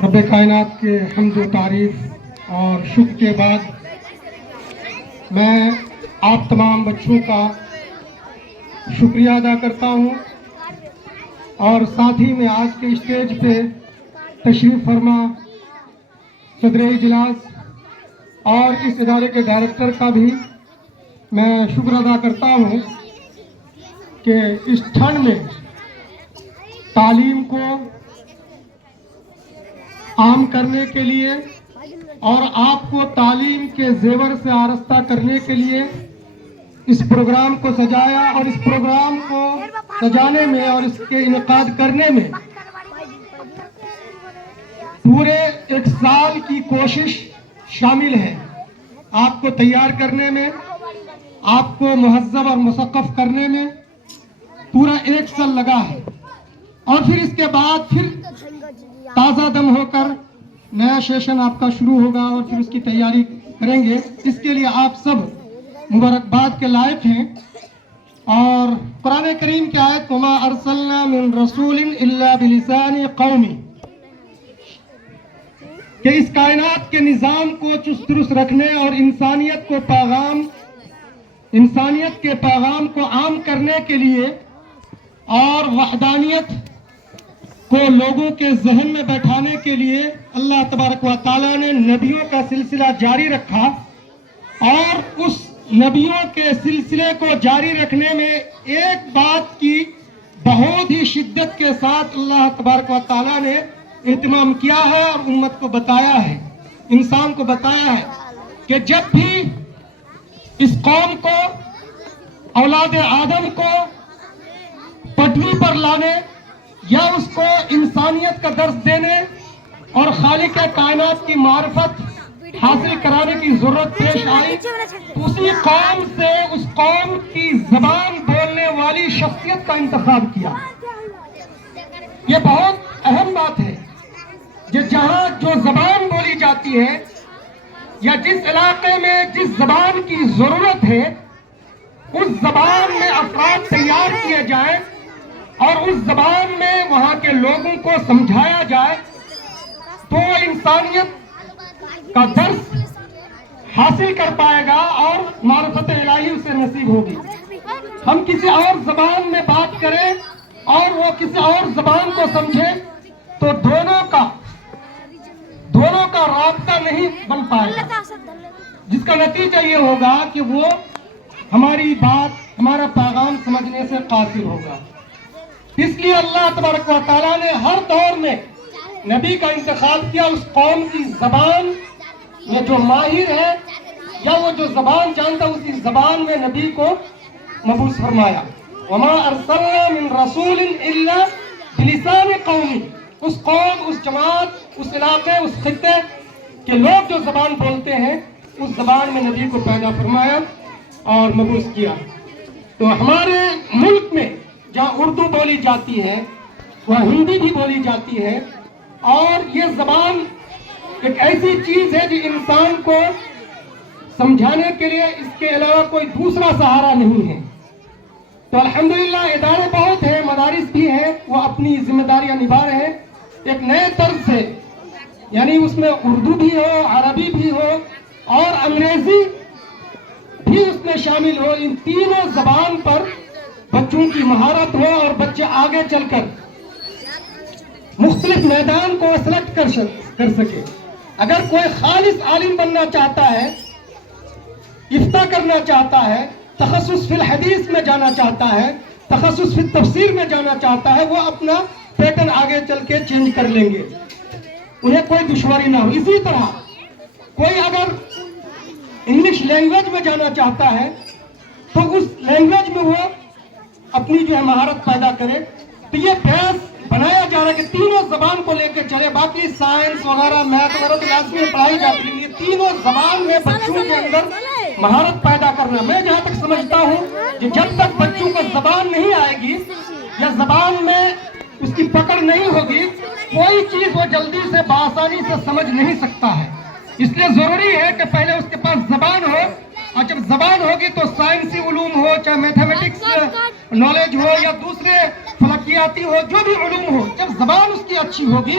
رب کائنات کے حمد و تعریف اور شکر کے بعد میں آپ تمام بچوں کا شکریہ ادا کرتا ہوں، اور ساتھ ہی میں آج کے اسٹیج پہ تشریف فرما صدر اجلاس اور اس ادارے کے ڈائریکٹر کا بھی میں شکر ادا کرتا ہوں کہ اس ٹھنڈ میں تعلیم کو عام کرنے کے لیے اور آپ کو تعلیم کے زیور سے آراستہ کرنے کے لیے اس پروگرام کو سجایا، اور اس پروگرام کو سجانے میں اور اس کے انعقاد کرنے میں پورے ایک سال کی کوشش شامل ہے۔ آپ کو تیار کرنے میں، آپ کو مہذب اور مثقف کرنے میں پورا ایک سال لگا ہے، اور پھر اس کے بعد پھر تازہ دم ہو کر نیا سیشن آپ کا شروع ہوگا اور پھر اس کی تیاری کریں گے۔ اس کے لیے آپ سب مبارکباد کے لائق ہیں، اور قرآن کریم کی آیت وَمَا أَرْسَلْنَا مِن رَسُولٍ إِلَّا بِلِسَانِ قَوْمِهِ کہ اس کائنات کے نظام کو چست درست رکھنے اور انسانیت کے پیغام کو عام کرنے کے لیے اور وحدانیت کو لوگوں کے ذہن میں بیٹھانے کے لیے اللہ تبارک و تعالیٰ نے نبیوں کا سلسلہ جاری رکھا، اور اس نبیوں کے سلسلے کو جاری رکھنے میں ایک بات کی بہت ہی شدت کے ساتھ اللہ تبارک و تعالیٰ نے اہتمام کیا ہے اور امت کو بتایا ہے، انسان کو بتایا ہے کہ جب بھی اس قوم کو، اولاد آدم کو پٹری پر لانے یا اس کو انسانیت کا درس دینے اور خالق کائنات کی معرفت حاصل کرانے کی ضرورت پیش آئی، اسی قوم سے اس قوم کی زبان بولنے والی شخصیت کا انتخاب کیا۔ یہ بہت اہم بات ہے کہ جہاں جو زبان بولی جاتی ہے یا جس علاقے میں جس زبان کی ضرورت ہے، اس زبان میں افراد تیار کیے جائیں اور اس زبان میں وہاں کے لوگوں کو سمجھایا جائے تو انسانیت کا درس حاصل کر پائے گا اور معرفت الہی اسے نصیب ہوگی۔ ہم کسی اور زبان میں بات کریں اور وہ کسی اور زبان کو سمجھے تو دونوں کا رابطہ نہیں بن پائے گا، جس کا نتیجہ یہ ہوگا کہ وہ ہماری بات، ہمارا پیغام سمجھنے سے قاصر ہوگا۔ اس لیے اللہ تبارک و تعالیٰ نے ہر دور میں نبی کا انتخاب کیا اس قوم کی زبان میں جو ماہر ہے یا وہ جو زبان جانتا اسی زبان میں نبی کو مبعوث فرمایا۔ وَمَا أَرْسَلْنَا مِن رَسُولٍ إِلَّا بِلِسَانِ قَوْمِهِ اس قوم، اس جماعت، اس علاقے، اس خطے کے لوگ جو زبان بولتے ہیں اس زبان میں نبی کو پیدا فرمایا اور مبعوث کیا۔ تو ہمارے ملک میں جہاں اردو بولی جاتی ہے وہاں ہندی بھی بولی جاتی ہے، اور یہ زبان ایک ایسی چیز ہے جو انسان کو سمجھانے کے لیے اس کے علاوہ کوئی دوسرا سہارا نہیں ہے۔ تو الحمدللہ ادارے بہت ہیں، مدارس بھی ہیں، وہ اپنی ذمہ داریاں نبھا رہے ہیں ایک نئے طرز سے، یعنی اس میں اردو بھی ہو، عربی بھی ہو اور انگریزی بھی اس میں شامل ہو۔ ان تینوں زبان پر بچوں کی مہارت ہو اور بچے آگے چل کر مختلف میدان کو سلیکٹ کر سکے۔ اگر کوئی خالص عالم بننا چاہتا ہے، افتاء کرنا چاہتا ہے، تخصص فی الحدیث میں جانا چاہتا ہے، تخصص فی تفسیر میں جانا چاہتا ہے، وہ اپنا پیٹرن آگے چل کے چینج کر لیں گے، انہیں کوئی دشواری نہ ہو۔ اسی طرح کوئی اگر انگلش لینگویج میں جانا چاہتا ہے تو اس لینگویج میں وہ اپنی جو ہے مہارت پیدا کرے۔ تو یہ بیس بنایا جا رہا ہے کہ تینوں زبان کو لے کے چلے، باقی سائنس وغیرہ، میتھ وغیرہ تو لازمی پڑھائی جاتی ہے، یہ تینوں زبان میں بچوں کے اندر مہارت پیدا کرنا۔ میں جہاں تک سمجھتا ہوں کہ جب تک بچوں کو زبان نہیں آئے گی یا زبان میں اس کی پکڑ نہیں ہوگی، کوئی چیز وہ جلدی سے بآسانی سے سمجھ نہیں سکتا ہے۔ اس لیے ضروری ہے کہ پہلے اس کے پاس زبان ہو، اور جب زبان ہوگی تو سائنسی علوم ہو، چاہے میتھمیٹکس نالج ہو یا دوسرے فلکیاتی ہو، جو بھی علوم ہو، جب زبان اس کی اچھی ہوگی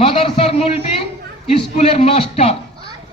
মাদ্রাসার মুলবি স্কুলের মাস্টার,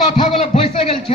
কথাগুলো বসে গেছে,